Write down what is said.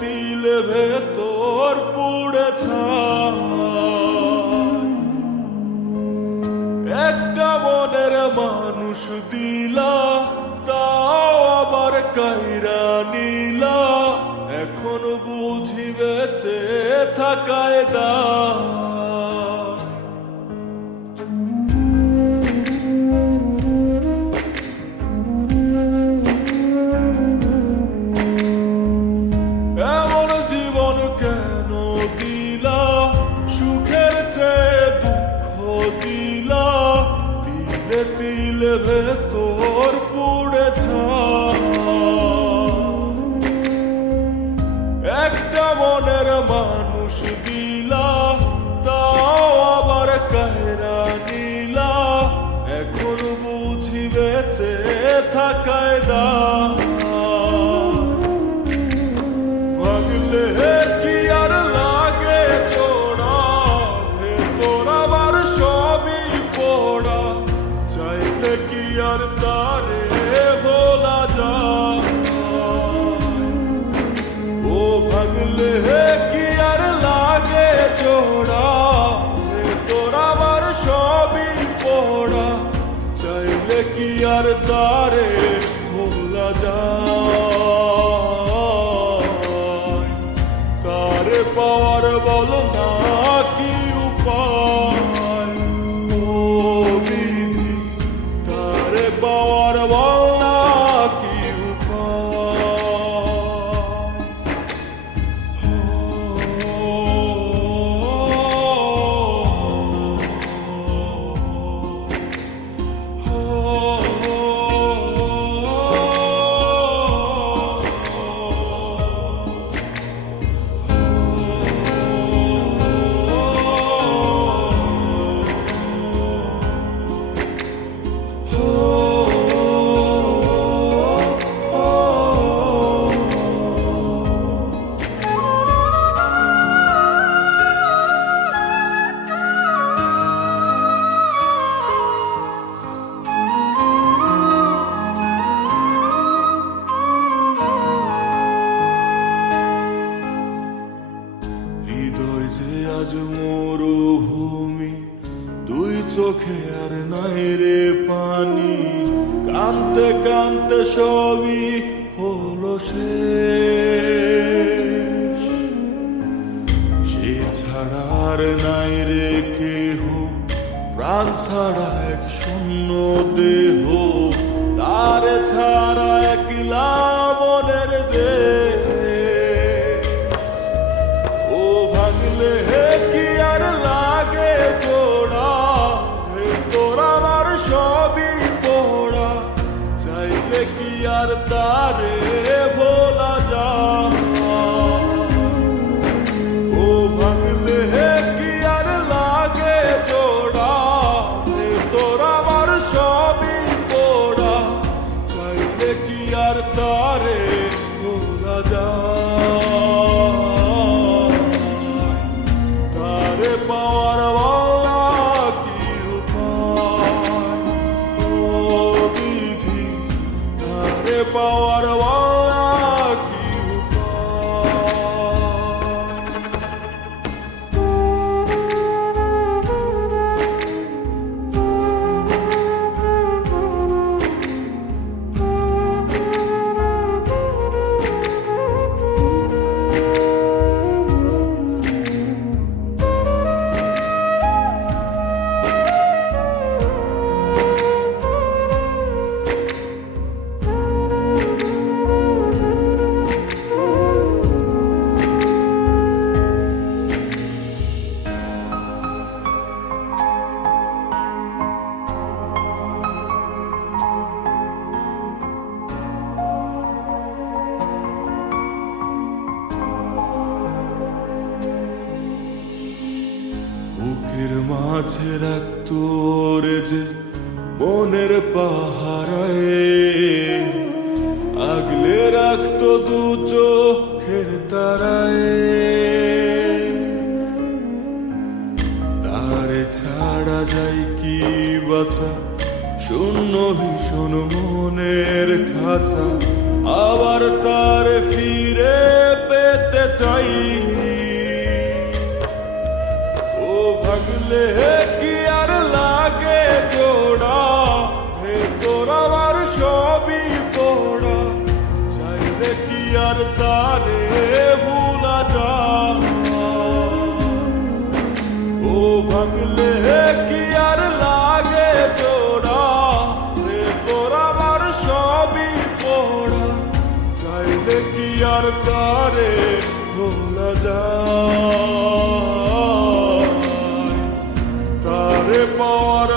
তিলে ভেতর পুড়ে ছাই। একটা মনের মানুষ দিলা, তাও আবার কাইরা নিলা, এখন বুঝি বেঁচে থাকায় দায়। এমন জীবন কেন দিলা, সুখের চেয়ে দুঃখ দিলা, তিলে তিলে ভেতর পুড়ে ছাই। একটা মনের মানুষ দিলা, তাও আবার কায়রা নিলা, এখন বুঝি বেঁচে থাকায় দায়। ভাগলে কি আর লাগে জোড়া, ভেতর আমার সবই পোড়া, চাইলে কি আর তারে ভোলা যায়। ও ভাগলে কি আর লাগে জোড়া, ভেতর আমার সবই পোড়া, চাইলে কি আর তারে ভোলা যায়। তারে পাওয়ার বল না কি উপায়, ও বিধি তারে পাওয়ার বল না কি উপায়। হৃদয় যে আজ মরুভূমি, দুই চোখে আর নাই রে পানি, কানতে কানতে সবই হলো শেষ। সে ছাড়া আর নাই রে কেহ, প্রাণ ছাড়া এক শূন্য দেহ, তারে ছাড়া একলা মনের দেহ। ও ভাগলে কি আর লাগে জোড়া, ভেতর আমার সবই পোড়া, চাইলে কি আর তারে ভোলা যায়। ও ভাগলে কি আর লাগে জোড়া, ভেতর আমার সবই পোড়া, চাইলে কি আর তারে ভোলা যায়। তারে পাওয়ার বলা কি উপায়, ও বিধি তারে পাওয়ার বলা কি বুকের মাঝে রাখতো রে যে মনের পাহারায়, আগলে রাখতো দু চোখের তারায়। তারে ছাড়া যায় কি বাঁচা, শূন্য ভীষণ মনের খাঁচা, আবার তার ফিরে পেতে চাই। ও ভাগলে কি আর লাগে জোড়া, ভেতর আমার সবই পোড়া, চাইলে কি আর তারে ভুলা যায়। ও ভাগলে কি আর লাগে জোড়া, ভেতর আমার সবই পোড়া, চাইলে কি আর তারে ভোলা যায়। তারে পাওয়ার